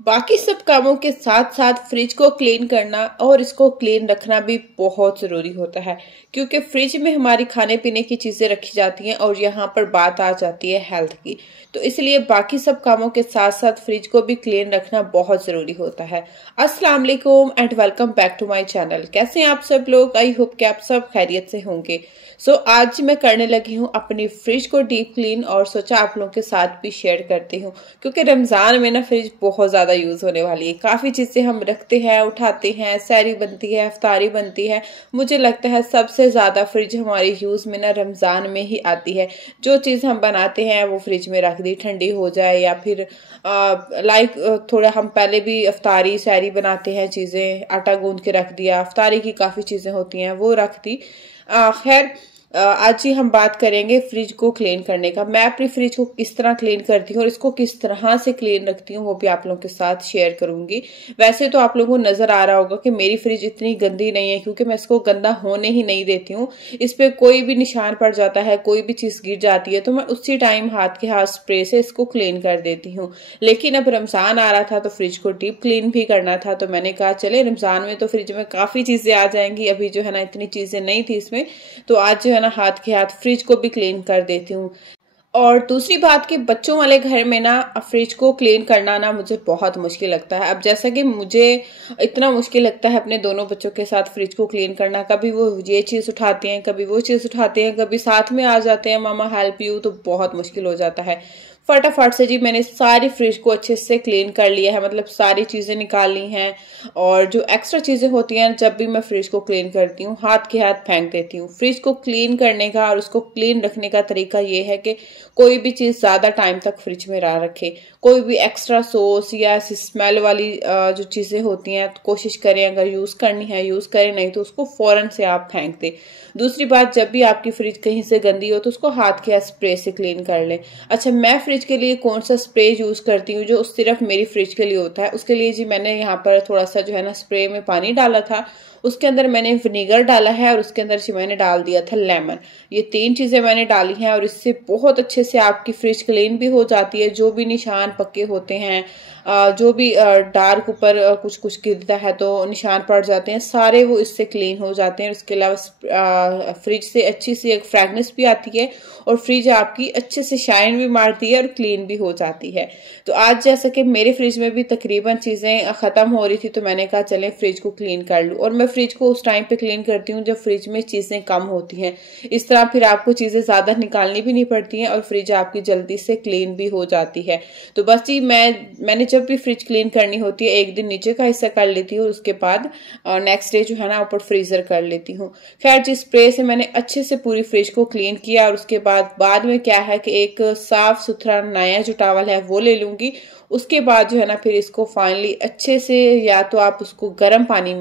बाकी सब कामों के साथ साथ फ्रिज को क्लीन करना और इसको क्लीन रखना भी बहुत ज़रूरी होता है, क्योंकि फ्रिज में हमारी खाने पीने की चीज़ें रखी जाती हैं और यहाँ पर बात आ जाती है हेल्थ की। तो इसलिए बाकी सब कामों के साथ साथ फ्रिज को भी क्लीन रखना बहुत ज़रूरी होता है। अस्सलाम वालेकुम and welcome back to my channel. कैसे हैं आप सब लोग? आई होप कि आप सब खैरियत से होंगे। आज मैं करने लगी हूँ अपनी फ्रिज को डीप क्लीन और सोचा आप लोगों के साथ भी शेयर करती हूँ, क्योंकि रमज़ान में ना फ्रिज बहुत ज़्यादा यूज़ होने वाली है। काफ़ी चीज़ें हम रखते हैं, उठाते हैं, सहरी बनती है, इफ्तारी बनती है। मुझे लगता है सबसे ज़्यादा फ्रिज हमारी यूज़ में ना रमज़ान में ही आती है। जो चीज़ हम बनाते हैं वो फ्रिज में रख दी, ठंडी हो जाए, या फिर थोड़ा हम पहले भी इफ्तारी सहरी बनाते हैं, चीज़ें आटा गूंद के रख दिया, इफ्तारी की काफ़ी चीज़ें होती हैं वो रख दी। खैर आज ही हम बात करेंगे फ्रिज को क्लीन करने का। मैं अपनी फ्रिज को किस तरह क्लीन करती हूँ और इसको किस तरह से क्लीन रखती हूँ वो भी आप लोगों के साथ शेयर करूंगी। वैसे तो आप लोगों को नजर आ रहा होगा कि मेरी फ्रिज इतनी गंदी नहीं है, क्योंकि मैं इसको गंदा होने ही नहीं देती हूँ। इस पे कोई भी निशान पड़ जाता है, कोई भी चीज गिर जाती है तो मैं उसी टाइम हाथ के हाथ स्प्रे से इसको क्लीन कर देती हूँ। लेकिन अब रमजान आ रहा था तो फ्रिज को डीप क्लीन भी करना था, तो मैंने कहा चले रमजान में तो फ्रिज में काफी चीजें आ जाएंगी, अभी जो है ना इतनी चीजें नहीं थी इसमें, तो आज जो है ना हाथ के हाथ फ्रिज को भी क्लीन कर देती हूँ। और दूसरी बात कि बच्चों वाले घर में ना फ्रिज को क्लीन करना ना मुझे बहुत मुश्किल लगता है। अब जैसा कि मुझे इतना मुश्किल लगता है अपने दोनों बच्चों के साथ फ्रिज को क्लीन करना, कभी वो ये चीज़ उठाते हैं, कभी वो चीज़ उठाते हैं, कभी साथ में आ जाते हैं मामा हेल्प यू, तो बहुत मुश्किल हो जाता है। फटाफट से जी मैंने सारी फ्रिज को अच्छे से क्लीन कर लिया है, मतलब सारी चीज़ें निकाल ली हैं। और जो एक्स्ट्रा चीज़ें होती हैं जब भी मैं फ्रिज को क्लीन करती हूँ हाथ के हाथ फेंक देती हूँ। फ्रिज को क्लीन करने का और उसको क्लीन रखने का तरीका ये है कि कोई भी चीज़ ज़्यादा टाइम तक फ्रिज में ना रखे। कोई भी एक्स्ट्रा सॉस या ऐसी स्मेल वाली जो चीज़ें होती हैं तो कोशिश करें, अगर यूज़ करनी है यूज़ करें, नहीं तो उसको फ़ौरन से आप फेंक दें। दूसरी बात, जब भी आपकी फ्रिज कहीं से गंदी हो तो उसको हाथ के हाथ स्प्रे से क्लीन कर लें। अच्छा, मैं फ्रिज के लिए कौन सा स्प्रे यूज़ करती हूँ जो सिर्फ मेरी फ्रिज के लिए होता है, उसके लिए जी मैंने यहाँ पर थोड़ा सा जो है ना स्प्रे में पानी डाला था, उसके अंदर मैंने विनेगर डाला है और उसके अंदर जी मैंने डाल दिया था लेमन। ये 3 चीज़ें मैंने डाली हैं और इससे बहुत अच्छे से आपकी फ्रिज क्लीन भी हो जाती है। जो भी निशान पक्के होते हैं, जो भी डार्क ऊपर कुछ कुछ गिरता है तो निशान पड़ जाते हैं, सारे वो इससे क्लीन हो जाते हैं। उसके अलावा फ्रिज से अच्छी सी एक फ्रेगनेंस भी आती है और फ्रिज आपकी अच्छे से शाइन भी मारती है और क्लीन भी हो जाती है। तो आज जैसा कि मेरे फ्रिज में भी तकरीबन चीज़ें ख़त्म हो रही थी तो मैंने कहा चलें फ्रिज को क्लीन कर लूँ। और मैं फ्रिज को उस टाइम पे क्लीन करती हूँ जब फ्रिज में चीज़ें कम होती हैं। इस तरह फिर आपको चीज़ें ज़्यादा निकालनी भी नहीं पड़ती हैं और फ्रिज आपकी जल्दी से क्लीन भी हो जाती है। तो बस जी मैंने जब भी फ्रिज क्लीन करनी होती है एक दिन नीचे का हिस्सा कर लेती हूँ, उसके बाद नेक्स्ट डे जो है ना ऊपर फ्रीजर कर लेती हूँ। खैर जिस स्प्रे से मैंने अच्छे से पूरी फ्रिज को क्लीन किया और उसके बाद में क्या है कि एक साफ सुथरा नया जो टॉवल है वो ले लूंगी। उसके बाद जो है ना फिर इसको फाइनली अच्छे से, या तो आप उसको गर्म पानी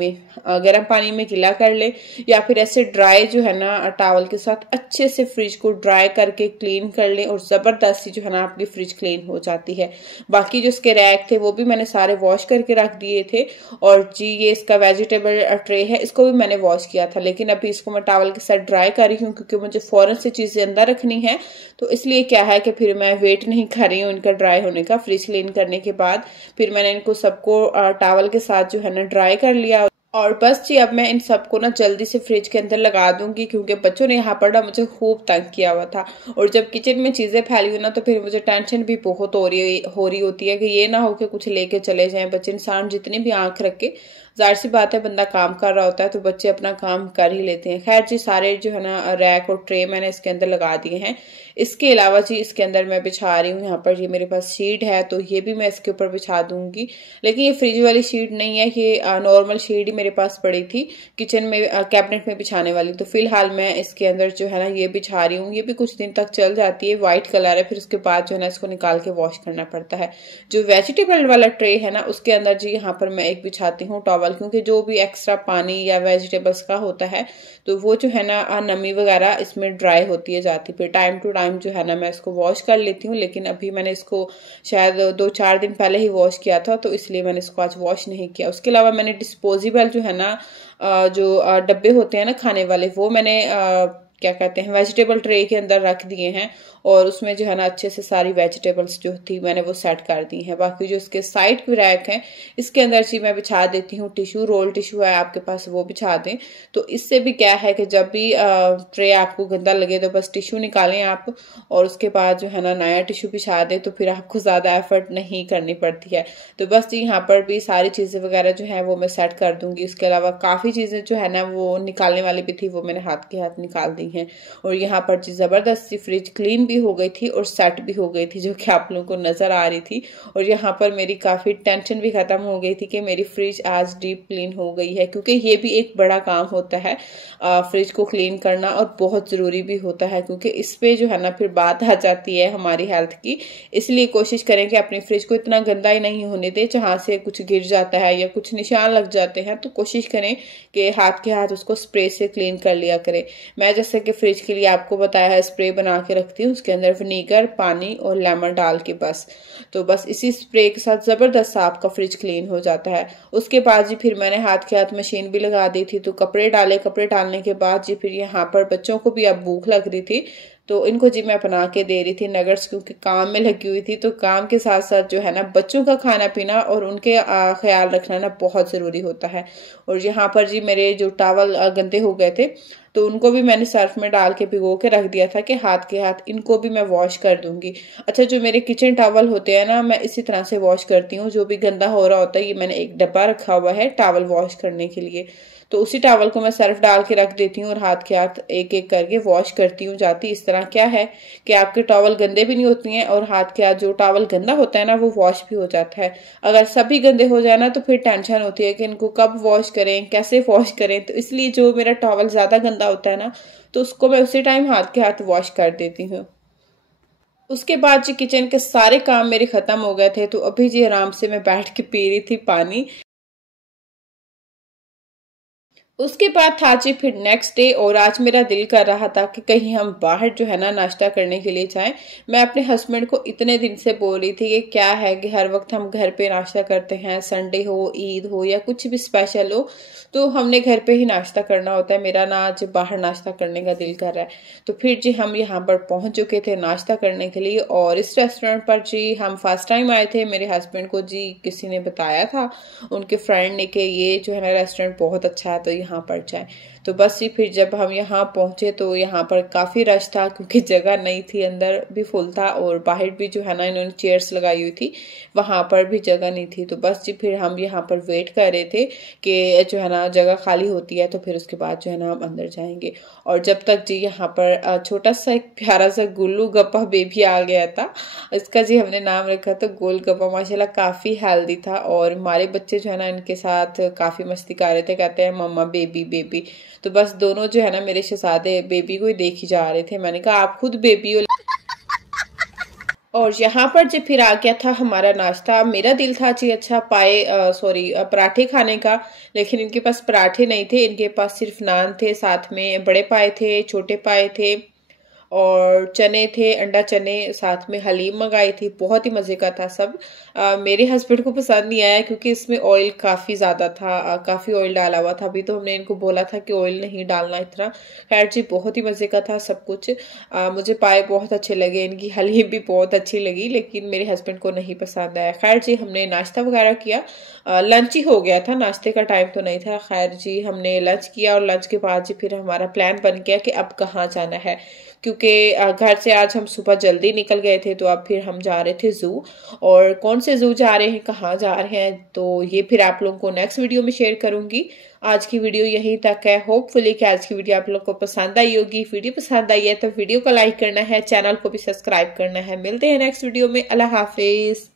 में गीला कर ले, या फिर ऐसे ड्राई जो है ना टॉवल के साथ अच्छे से फ्रिज को ड्राई करके क्लीन कर ले और जबरदस्ती जो है ना आपकी फ्रिज क्लीन हो जाती है। बाकी जो इसके रैक थे वो भी मैंने सारे वॉश करके रख दिए थे। और जी ये इसका वेजिटेबल ट्रे है, इसको भी मैंने वॉश किया था, लेकिन अभी इसको मैं टॉवल के साथ ड्राई कर रही हूँ क्योंकि मुझे फौरन से चीजें अंदर रखनी है। तो इसलिए क्या है कि फिर मैं वेट नहीं कर रही हूँ इनका ड्राई होने का। फ्रिज क्लीन करने के बाद फिर मैंने इनको सबको टॉवल के साथ जो है ना ड्राई कर लिया। और बस जी अब मैं इन सबको ना जल्दी से फ्रिज के अंदर लगा दूंगी, क्योंकि बच्चों ने यहाँ पर ना मुझे खूब तंग किया हुआ था। और जब किचन में चीजें फैली हुई ना तो फिर मुझे टेंशन भी बहुत हो रही होती है कि ये ना हो कि कुछ लेके चले जाएं बच्चे। इंसान जितनी भी आंख रख के, जाहिर सी बात है बंदा काम कर रहा होता है तो बच्चे अपना काम कर ही लेते हैं। खैर जी सारे जो है ना रैक और ट्रे मैंने इसके अंदर लगा दिए हैं। इसके अलावा जी इसके अंदर मैं बिछा रही हूँ, यहाँ पर ये मेरे पास शीट है तो ये भी मैं इसके ऊपर बिछा दूंगी। लेकिन ये फ्रिज वाली शीट नहीं है, ये नॉर्मल शीट ही मेरे पास पड़ी थी किचन में कैबिनेट में बिछाने वाली। तो फिलहाल मैं इसके अंदर जो है ना ये बिछा रही हूँ। ये भी कुछ दिन तक चल जाती है, व्हाइट कलर है, फिर उसके बाद जो है ना इसको निकाल के वॉश करना पड़ता है। जो वेजिटेबल वाला ट्रे है ना उसके अंदर जी यहाँ पर मैं एक बिछाती हूँ टॉवल, क्योंकि जो भी एक्स्ट्रा पानी या वेजिटेबल्स का होता है तो वो जो है ना नमी वगैरह इसमें ड्राई होती है जाती, फिर टाइम टू टाइम जो है ना मैं इसको वॉश कर लेती हूँ। लेकिन अभी मैंने इसको शायद 2-4 दिन पहले ही वॉश किया था तो इसलिए मैंने इसको आज वॉश नहीं किया। उसके अलावा मैंने डिस्पोजेबल जो है ना जो डब्बे होते हैं ना खाने वाले, वो मैंने क्या कहते हैं वेजिटेबल ट्रे के अंदर रख दिए हैं और उसमें जो है ना अच्छे से सारी वेजिटेबल्स जो थी मैंने वो सेट कर दी हैं। बाकी जो इसके साइड के रैक हैं इसके अंदर जी मैं बिछा देती हूँ टिश्यू, रोल टिश्यू है आपके पास वो बिछा दें। तो इससे भी क्या है कि जब भी ट्रे आपको गंदा लगे तो बस टिश्यू निकालें आप और उसके बाद जो है ना नया टिश्यू बिछा दें, तो फिर आपको ज़्यादा एफर्ट नहीं करनी पड़ती है। तो बस जी यहाँ पर भी सारी चीज़ें वगैरह जो है वो मैं सेट कर दूंगी। उसके अलावा काफ़ी चीज़ें जो है ना वो निकालने वाली भी थी वो मैंने हाथ के हाथ निकाल दी हैं। और यहाँ पर जी ज़बरदस्त सी फ्रिज क्लीन भी हो गई थी और सेट भी हो गई थी जो कि आप लोगों को नज़र आ रही थी। और यहाँ पर मेरी काफ़ी टेंशन भी ख़त्म हो गई थी कि मेरी फ्रिज आज डीप क्लीन हो गई है, क्योंकि ये भी एक बड़ा काम होता है फ्रिज को क्लीन करना और बहुत ज़रूरी भी होता है, क्योंकि इस पे जो है ना फिर बात आ जाती है हमारी हेल्थ की। इसलिए कोशिश करें कि अपनी फ्रिज को इतना गंदा ही नहीं होने दें जहाँ से कुछ गिर जाता है या कुछ निशान लग जाते हैं। तो कोशिश करें कि हाथ के हाथ उसको स्प्रे से क्लीन कर लिया करें। मैं जैसे कि फ्रिज के लिए आपको बताया है स्प्रे बना के रखती हूँ, उसके अंदर विनीगर, पानी और लेमन डाल के बस इसी स्प्रे के साथ ज़बरदस्त आपका फ्रिज क्लीन हो जाता है। उसके बाद जी फिर मैंने हाथ के हाथ मशीन भी लगा दी थी, तो कपड़े डाले। कपड़े डालने के बाद जी फिर यहाँ पर बच्चों को भी अब भूख लग रही थी, तो इनको जी मैं बना के दे रही थी नगर्स, क्योंकि काम में लगी हुई थी। तो काम के साथ साथ जो है ना बच्चों का खाना पीना और उनके ख्याल रखना ना बहुत ज़रूरी होता है। और यहाँ पर जी मेरे जो टॉवल गंदे हो गए थे तो उनको भी मैंने सर्फ में डाल के भिगो के रख दिया था कि हाथ के हाथ इनको भी मैं वॉश कर दूंगी। अच्छा, जो मेरे किचन टॉवल होते हैं ना मैं इसी तरह से वॉश करती हूँ। जो भी गंदा हो रहा होता है ये मैंने एक डब्बा रखा हुआ है टॉवल वॉश करने के लिए, तो उसी टॉवल को मैं सर्फ डाल के रख देती हूँ और हाथ के हाथ एक एक करके वॉश करती हूँ जाती। इस तरह क्या है कि आपके टॉवल गंदे भी नहीं होती हैं और हाथ के हाथ जो टॉवल गंदा होता है ना वो वॉश भी हो जाता है। अगर सभी गंदे हो जाए ना तो फिर टेंशन होती है कि इनको कब वॉश करें, कैसे वॉश करें। तो इसलिए जो मेरा टॉवल ज़्यादा गंदा होता है ना तो उसको मैं उसी टाइम हाथ के हाथ वॉश कर देती हूँ। उसके बाद जी किचन के सारे काम मेरे खत्म हो गए थे, तो अभी जी आराम से मैं बैठ के पी रही थी पानी। उसके बाद था जी फिर नेक्स्ट डे और आज मेरा दिल कर रहा था कि कहीं हम बाहर जो है ना नाश्ता करने के लिए जाएं। मैं अपने हस्बैंड को इतने दिन से बोल रही थी कि क्या है कि हर वक्त हम घर पे नाश्ता करते हैं, संडे हो, ईद हो या कुछ भी स्पेशल हो तो हमने घर पे ही नाश्ता करना होता है। मेरा ना आज बाहर नाश्ता करने का दिल कर रहा है। तो फिर जी हम यहाँ पर पहुंच चुके थे नाश्ता करने के लिए और इस रेस्टोरेंट पर जी हम फर्स्ट टाइम आए थे। मेरे हस्बैंड को जी किसी ने बताया था, उनके फ्रेंड ने, कि ये जो है ना रेस्टोरेंट बहुत अच्छा है तो यहाँ पर जाए। तो बस जी फिर जब हम यहाँ पहुंचे तो यहाँ पर काफ़ी रश था, क्योंकि जगह नहीं थी, अंदर भी फुल था और बाहर भी जो है ना इन्होंने चेयर्स लगाई हुई थी वहाँ पर भी जगह नहीं थी। तो बस जी फिर हम यहाँ पर वेट कर रहे थे कि जो है ना जगह खाली होती है तो फिर उसके बाद जो है ना हम अंदर जाएंगे। और जब तक जी यहाँ पर छोटा सा एक प्यारा सा गुल्लू गप्पा बेबी आ गया था, इसका जी हमने नाम रखा था गोल गप्पा। माशाल्लाह काफ़ी हेल्दी था और हमारे बच्चे जो है ना इनके साथ काफ़ी मस्ती कर रहे थे, कहते हैं मम्मा बेबी बेबी। तो बस दोनों जो है ना मेरे शहजादे बेबी को ही देखी जा रहे थे। मैंने कहा आप खुद बेबी हो। और यहाँ पर जब फिर आ गया था हमारा नाश्ता। मेरा दिल था जी अच्छा पराठे खाने का, लेकिन इनके पास पराठे नहीं थे, इनके पास सिर्फ नान थे, साथ में बड़े पाए थे, छोटे पाए थे और चने थे, अंडा चने, साथ में हलीम मंगाई थी। बहुत ही मज़े का था सब। मेरे हस्बैंड को पसंद नहीं आया क्योंकि इसमें ऑयल काफ़ी ज़्यादा था, काफ़ी ऑयल डाला हुआ था। अभी तो हमने इनको बोला था कि ऑयल नहीं डालना इतना। खैर जी बहुत ही मज़े का था सब कुछ। मुझे पाए बहुत अच्छे लगे, इनकी हलीम भी बहुत अच्छी लगी, लेकिन मेरे हस्बैंड को नहीं पसंद आया। खैर जी हमने नाश्ता वगैरह किया, लंच ही हो गया था, नाश्ते का टाइम तो नहीं था। खैर जी हमने लंच किया और लंच के बाद जी फिर हमारा प्लान बन गया कि अब कहाँ जाना है, क्योंकि घर से आज हम सुबह जल्दी निकल गए थे। तो अब फिर हम जा रहे थे जू। और कौन से जू जा रहे हैं, कहाँ जा रहे हैं, तो ये फिर आप लोगों को नेक्स्ट वीडियो में शेयर करूंगी। आज की वीडियो यहीं तक है। होपफुली कि आज की वीडियो आप लोगों को पसंद आई होगी। वीडियो पसंद आई है तो वीडियो को लाइक करना है, चैनल को भी सब्सक्राइब करना है। मिलते हैं नेक्स्ट वीडियो में। अल्लाह हाफिज।